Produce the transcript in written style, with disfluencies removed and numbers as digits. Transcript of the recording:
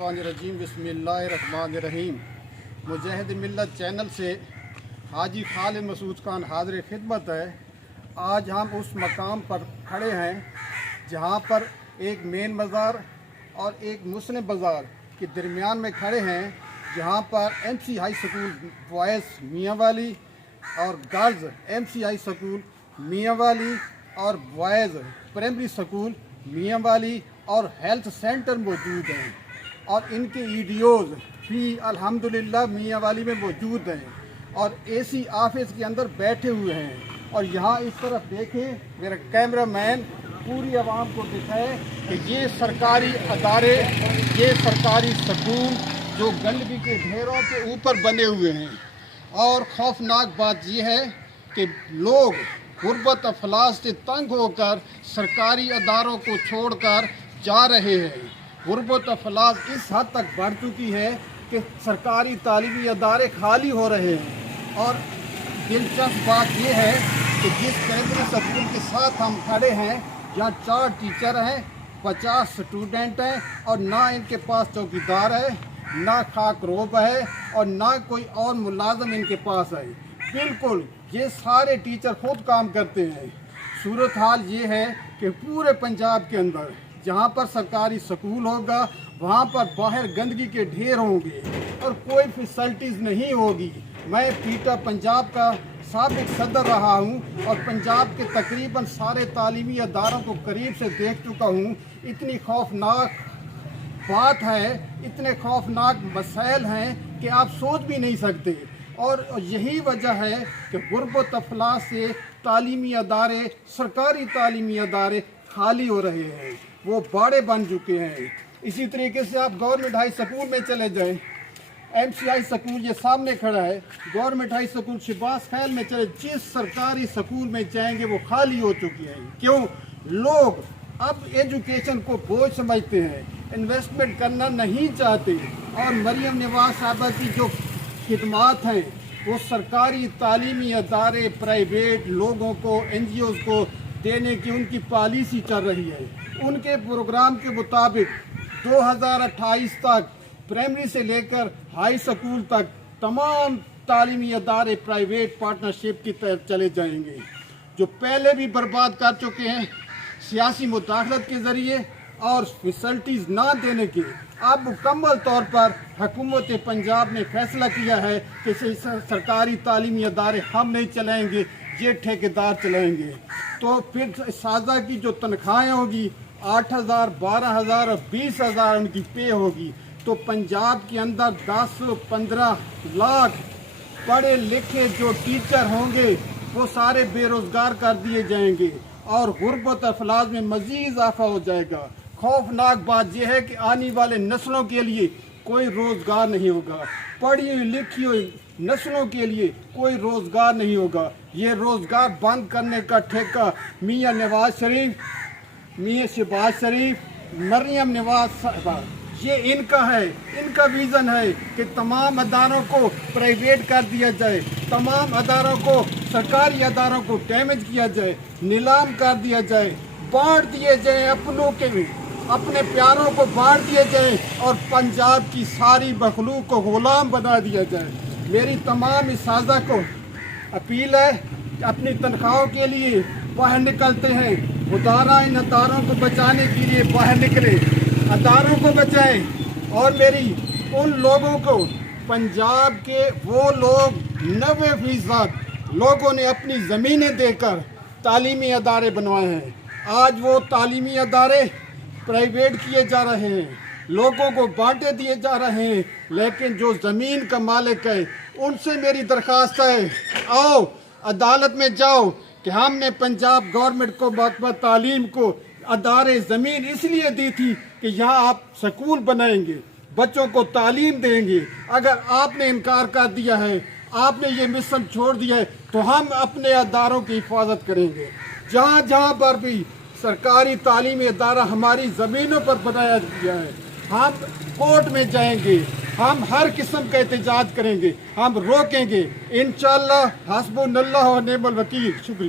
रजीम बिस्मिल्लाहिर्रहमानिर्रहीम। मुजाहिद मिल्लत चैनल से हाजी खालिद मसूद खान हाज़िर खिदमत है। आज हम उस मकाम पर खड़े हैं जहाँ पर एक मेन बाज़ार और एक मुस्लिम बाज़ार के दरमियान में खड़े हैं, जहाँ पर MC हाई स्कूल बॉयज़ मियाँ वाली और गर्ल्स MC हाई स्कूल मियाँ वाली और बॉयज़ प्राइमरी स्कूल मियाँ वाली और हेल्थ सेंटर मौजूद हैं और इनके वीडियोज़ भी अल्हम्दुलिल्लाह मियाँ वाली में मौजूद हैं और AC ऑफिस के अंदर बैठे हुए हैं। और यहाँ इस तरफ देखें, मेरा कैमरामैन पूरी आवाम को दिखाए कि ये सरकारी अदारे, ये सरकारी स्कूल जो गंदगी के ढेरों के ऊपर बने हुए हैं। और खौफनाक बात यह है कि लोग गुर्बत अफलास से तंग होकर सरकारी अदारों को छोड़कर जा रहे हैं। गुर्बत अफलास इस हद तक बढ़ चुकी है कि सरकारी तालीमी अदारे खाली हो रहे हैं। और दिलचस्प बात यह है कि जिस प्राइमरी स्कूल के साथ हम खड़े हैं, यहाँ 4 टीचर हैं, 50 स्टूडेंट हैं और ना इनके पास चौकीदार है, ना खाक रोब है और ना कोई और मुलाजम इनके पास है। बिल्कुल ये सारे टीचर खुद काम करते हैं। सूरत हाल ये है कि पूरे पंजाब के अंदर जहाँ पर सरकारी स्कूल होगा वहाँ पर बाहर गंदगी के ढेर होंगे और कोई फैसिलिटीज़ नहीं होगी। मैं पीटा पंजाब का साबिक सदर रहा हूँ और पंजाब के तकरीबन सारे तालीमी अदारों को करीब से देख चुका हूँ। इतनी खौफनाक बात है, इतने खौफनाक मसाइल हैं कि आप सोच भी नहीं सकते। और यही वजह है कि गुर्बत अफलास से तालीमी अदारे, सरकारी तालीमी अदारे खाली हो रहे हैं, वो बाड़े बन चुके हैं। इसी तरीके से आप गवर्नमेंट हाई स्कूल में चले जाएं, MC हाई स्कूल ये सामने खड़ा है, गवर्नमेंट हाई स्कूल शहबाज खैल में चले, जिस सरकारी स्कूल में जाएंगे वो खाली हो चुकी है। क्यों? लोग अब एजुकेशन को बोझ समझते हैं, इन्वेस्टमेंट करना नहीं चाहते। और मरियम नवाज साहबा की जो खिदमात हैं वो सरकारी तालीमी अदारे प्राइवेट लोगों को, NGOs को देने की उनकी पॉलिसी चल रही है। उनके प्रोग्राम के मुताबिक 2028 तक प्राइमरी से लेकर हाई स्कूल तक तमाम तालीमी अदारे प्राइवेट पार्टनरशिप की तरफ चले जाएंगे, जो पहले भी बर्बाद कर चुके हैं सियासी मुदाखलत के ज़रिए और फैसिलिटीज़ ना देने के। अब मुकम्मल तौर पर हुकूमत पंजाब ने फैसला किया है कि सरकारी तालीमी अदारे हम नहीं चलाएंगे, ये ठेकेदार चलाएंगे। तो फिर साजा की जो तनख्वाहें होगी 8,000, 12,000 और 20,000 उनकी पे होगी। तो पंजाब के अंदर 10-15 लाख पढ़े लिखे जो टीचर होंगे वो सारे बेरोज़गार कर दिए जाएंगे और गुर्बत अफलास में मज़ीद इजाफा हो जाएगा। खौफनाक बात यह है कि आने वाले नस्लों के लिए कोई रोज़गार नहीं होगा, पढ़ी हुई लिखी हुई नस्लों के लिए कोई रोज़गार नहीं होगा। ये रोज़गार बंद करने का ठेका मियाँ नवाज शरीफ, मियाँ शहबाज शरीफ, मरियम नवाज साहबा, ये इनका है। इनका विज़न है कि तमाम अदारों को प्राइवेट कर दिया जाए, तमाम अदारों को, सरकारी अदारों को डैमेज किया जाए, नीलाम कर दिया जाए, बांट दिए जाए, अपनों के भी अपने प्यारों को बांट दिए जाए और पंजाब की सारी मखलूक को गुलाम बना दिया जाए। मेरी तमाम इस साजा को अपील है कि अपनी तनख्वाहों के लिए बाहर निकलते हैं, उदारा इन अदारोों को बचाने के लिए बाहर निकले, अदारों को बचाएं। और मेरी उन लोगों को, पंजाब के वो लोग 90% लोगों ने अपनी ज़मीनें देकर तालीमी अदारे बनवाए हैं। आज वो तालीमी अदारे प्राइवेट किए जा रहे हैं, लोगों को बांटे दिए जा रहे हैं, लेकिन जो ज़मीन का मालिक है उनसे मेरी दरख्वास्त है, आओ अदालत में जाओ कि हमने पंजाब गवर्नमेंट को बाक़ायदा तालीम को अदारे ज़मीन इसलिए दी थी कि यहाँ आप स्कूल बनाएंगे, बच्चों को तालीम देंगे। अगर आपने इनकार कर दिया है, आपने ये मिशन छोड़ दिया है, तो हम अपने अदारों की हिफाजत करेंगे। जहाँ जहाँ पर भी सरकारी तालीमी अदारा हमारी ज़मीनों पर बनाया गया है, हम कोर्ट में जाएंगे, हम हर किस्म का एहतजाज करेंगे, हम रोकेंगे इंशाअल्लाह। हस्बुनल्लाह व निअमल वकील। शुक्रिया।